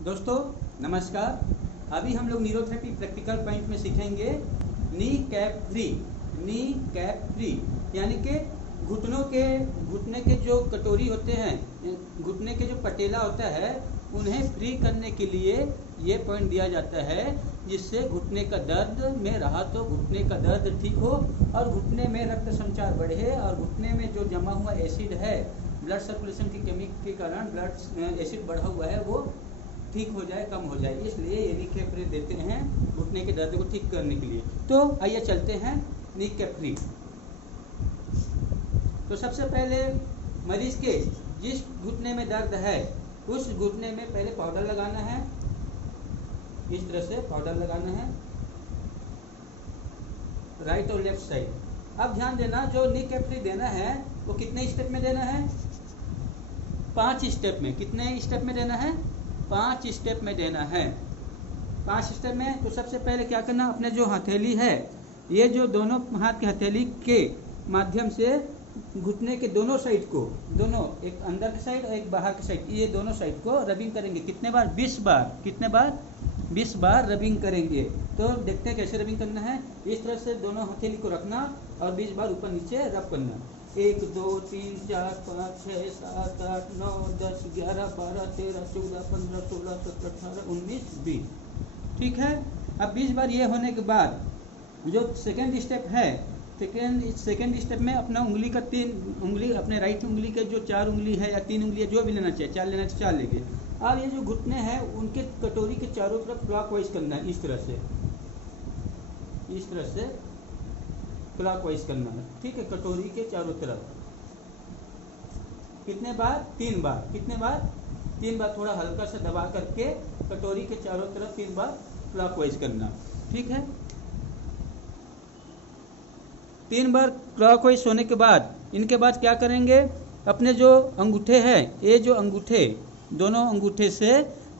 दोस्तों नमस्कार। अभी हम लोग न्यूरोथेरेपी प्रैक्टिकल पॉइंट में सीखेंगे नी कैप फ्री यानी कि घुटने के जो कटोरी होते हैं, घुटने के जो पटेला होता है उन्हें फ्री करने के लिए ये पॉइंट दिया जाता है, जिससे घुटने का दर्द में राहत हो, घुटने का दर्द ठीक हो और घुटने में रक्त संचार बढ़े और घुटने में जो जमा हुआ एसिड है, ब्लड सर्कुलेशन की कमी के कारण ब्लड एसिड बढ़ा हुआ है वो ठीक हो जाए, कम हो जाए। इसलिए ये नी कैप फ्री देते हैं घुटने के दर्द को ठीक करने के लिए। तो आइए चलते हैं नी कैप फ्री। तो सबसे पहले मरीज के जिस घुटने में दर्द है उस घुटने में पहले पाउडर लगाना है। इस तरह से पाउडर लगाना है राइट और लेफ्ट साइड। अब ध्यान देना, जो नी कैप फ्री देना है वो कितने स्टेप में देना है? 5 स्टेप में। कितने स्टेप में देना है? 5 स्टेप में देना है। 5 स्टेप में तो सबसे पहले क्या करना, अपने जो हथेली है, ये जो दोनों हाथ की हथेली के माध्यम से घुटने के दोनों साइड को, दोनों, एक अंदर की साइड और एक बाहर की साइड, ये दोनों साइड को रबिंग करेंगे। कितने बार? 20 बार। कितने बार? 20 बार रबिंग करेंगे। तो देखते हैं कैसे रबिंग करना है। इस तरह से दोनों हथेली को रखना और 20 बार ऊपर नीचे रब करना। 1 2 3 4 5 6 7 8 9 10 11 12 13 14 15 16 17 18 19 20। ठीक है। अब 20 बार ये होने के बाद जो सेकेंड स्टेप है, सेकेंड स्टेप में अपना उंगली का 3 उंगली, अपने राइट उंगली के जो 4 उंगली है या 3 उंगली है, जो भी लेना चाहिए, 4 लेना चाहिए 4 लेंगे। अब ये जो घुटने हैं उनके कटोरी के चारों तरफ क्लॉकवाइज करना है। इस तरह से क्लॉकवाइज करना है। ठीक है, कटोरी के चारों तरफ। कितने बार? 3 बार। कितने बार? 3 बार। थोड़ा हल्का सा दबा करके कटोरी के चारों तरफ 3 बार क्लॉकवाइज करना। ठीक है। 3 बार क्लॉकवाइज होने के बाद इनके बाद क्या करेंगे, अपने जो अंगूठे हैं, ये जो अंगूठे, दोनों अंगूठे से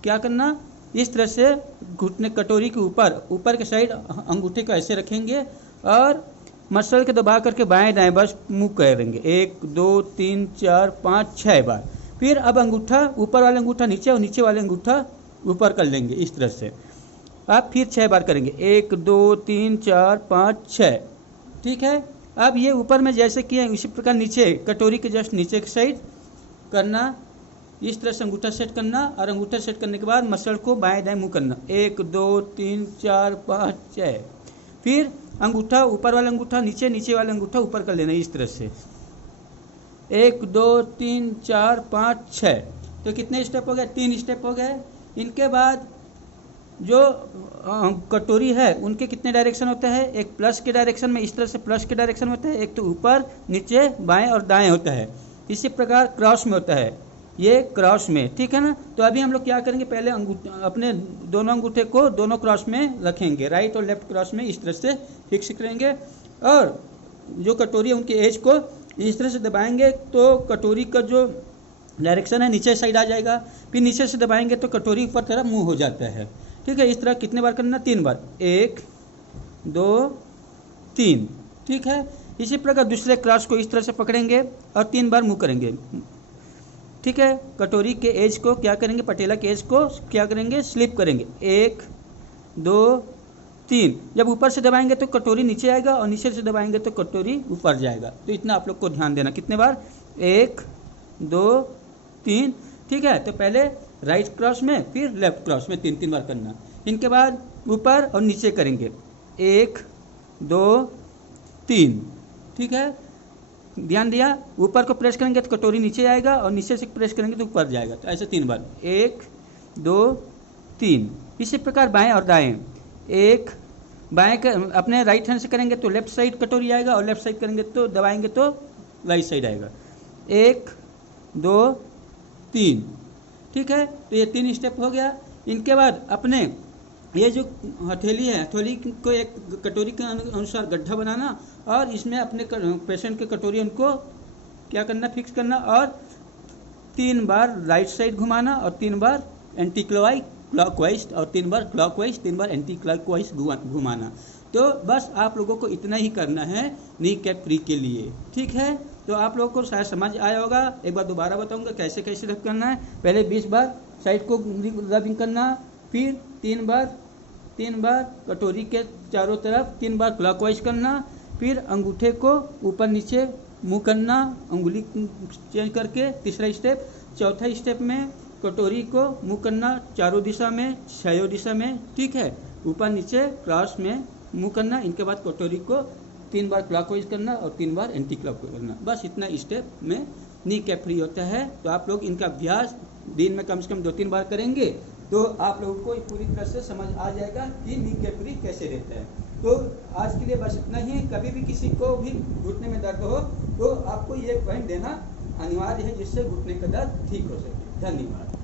क्या करना, इस तरह से घुटने कटोरी के ऊपर के साइड अंगूठे को ऐसे रखेंगे और मसल के दबा करके बाएं दाएं बस मूव करेंगे। 1 2 3 4 5 6 बार। फिर अब अंगूठा, ऊपर वाला अंगूठा नीचे और नीचे वाले अंगूठा ऊपर कर लेंगे इस तरह से। अब फिर 6 बार करेंगे। 1 2 3 4 5 6। ठीक है। अब ये ऊपर में जैसे किए उसी प्रकार नीचे कटोरी के जस्ट नीचे की साइड करना। इस तरह से अंगूठा सेट करना और अंगूठा सेट करने के बाद मसल को बाएं दाएं मूव करना। 1 2 3 4 5 6। फिर अंगूठा, ऊपर वाला अंगूठा नीचे, नीचे वाला अंगूठा ऊपर कर लेना इस तरह से। 1 2 3 4 5 6। तो कितने स्टेप हो गए? 3 स्टेप हो गए। इनके बाद जो कटोरी है उनके कितने डायरेक्शन होते हैं? एक प्लस के डायरेक्शन में, इस तरह से प्लस के डायरेक्शन में होता है, एक तो ऊपर नीचे बाएं और दाएं होता है। इसी प्रकार क्रॉस में होता है, ये क्रॉस में। ठीक है ना। तो अभी हम लोग क्या करेंगे, पहले अपने दोनों अंगूठे को दोनों क्रॉस में रखेंगे, राइट और लेफ्ट क्रॉस में इस तरह से फिक्स करेंगे और जो कटोरी है उनके एज को इस तरह से दबाएंगे तो कटोरी का जो डायरेक्शन है नीचे साइड आ जाएगा। फिर नीचे से दबाएंगे तो कटोरी ऊपर तरफ मूव हो जाता है। ठीक है। इस तरह कितने बार करना? 3 बार। 1 2 3। ठीक है। इसी प्रकार दूसरे क्रॉस को इस तरह से पकड़ेंगे और 3 बार मूव करेंगे। ठीक है। कटोरी के एज को क्या करेंगे, पटेला के एज को क्या करेंगे, स्लिप करेंगे। 1 2 3। जब ऊपर से दबाएंगे तो कटोरी नीचे आएगा और नीचे से दबाएंगे तो कटोरी ऊपर जाएगा। तो इतना आप लोग को ध्यान देना। कितने बार? 1 2 3। ठीक है। तो पहले राइट क्रॉस में, फिर लेफ्ट क्रॉस में 3 बार करना। इनके बाद ऊपर और नीचे करेंगे। 1 2 3। ठीक है। ध्यान दिया। ऊपर को प्रेस करेंगे तो कटोरी नीचे आएगा और नीचे से प्रेस करेंगे तो ऊपर जाएगा। तो ऐसे 3 बार। 1 2 3। इसी प्रकार बाएं और दाएं। एक बाएं अपने राइट हैंड से करेंगे तो लेफ्ट साइड कटोरी आएगा और लेफ्ट साइड करेंगे तो दबाएंगे तो राइट साइड आएगा। 1 2 3। ठीक है। तो ये 3 स्टेप हो गया। इनके बाद अपने ये जो हथेली है, हथेली को एक कटोरी के अनुसार गड्ढा बनाना और इसमें अपने पेशेंट के कटोरी उनको क्या करना, फिक्स करना और 3 बार राइट साइड घुमाना और 3 बार एंटी क्लॉकवाइज और 3 बार क्लॉकवाइज, 3 बार एंटी क्लॉकवाइज घुमाना। तो बस आप लोगों को इतना ही करना है नी कैप फ्री के लिए। ठीक है। तो आप लोगों को शायद समझ आया होगा। एक बार दोबारा बताऊंगा कैसे कैसे रब करना है। पहले 20 बार साइड को रबिंग करना, फिर 3 बार कटोरी के चारों तरफ 3 बार क्लॉकवाइज करना, फिर अंगूठे को ऊपर नीचे मूव करना, उंगली चेंज करके, तीसरा स्टेप। चौथा स्टेप में कटोरी को मूव करना चारों दिशा में, छयों दिशा में, ठीक है, ऊपर नीचे क्रॉस में मूव करना। इनके बाद कटोरी को 3 बार क्लॉकवाइज करना और 3 बार एंटी क्लॉकवाइज करना। बस इतना स्टेप में नी कैप फ्री होता है। तो आप लोग इनका अभ्यास दिन में कम से कम 2-3 बार करेंगे तो आप लोगों को पूरी तरह से समझ आ जाएगा कि नी कैप फ्री कैसे रहता है। तो आज के लिए बस इतना ही। कभी भी किसी को भी घुटने में दर्द हो तो आपको ये पॉइंट देना अनिवार्य है, जिससे घुटने का दर्द ठीक हो सके। धन्यवाद।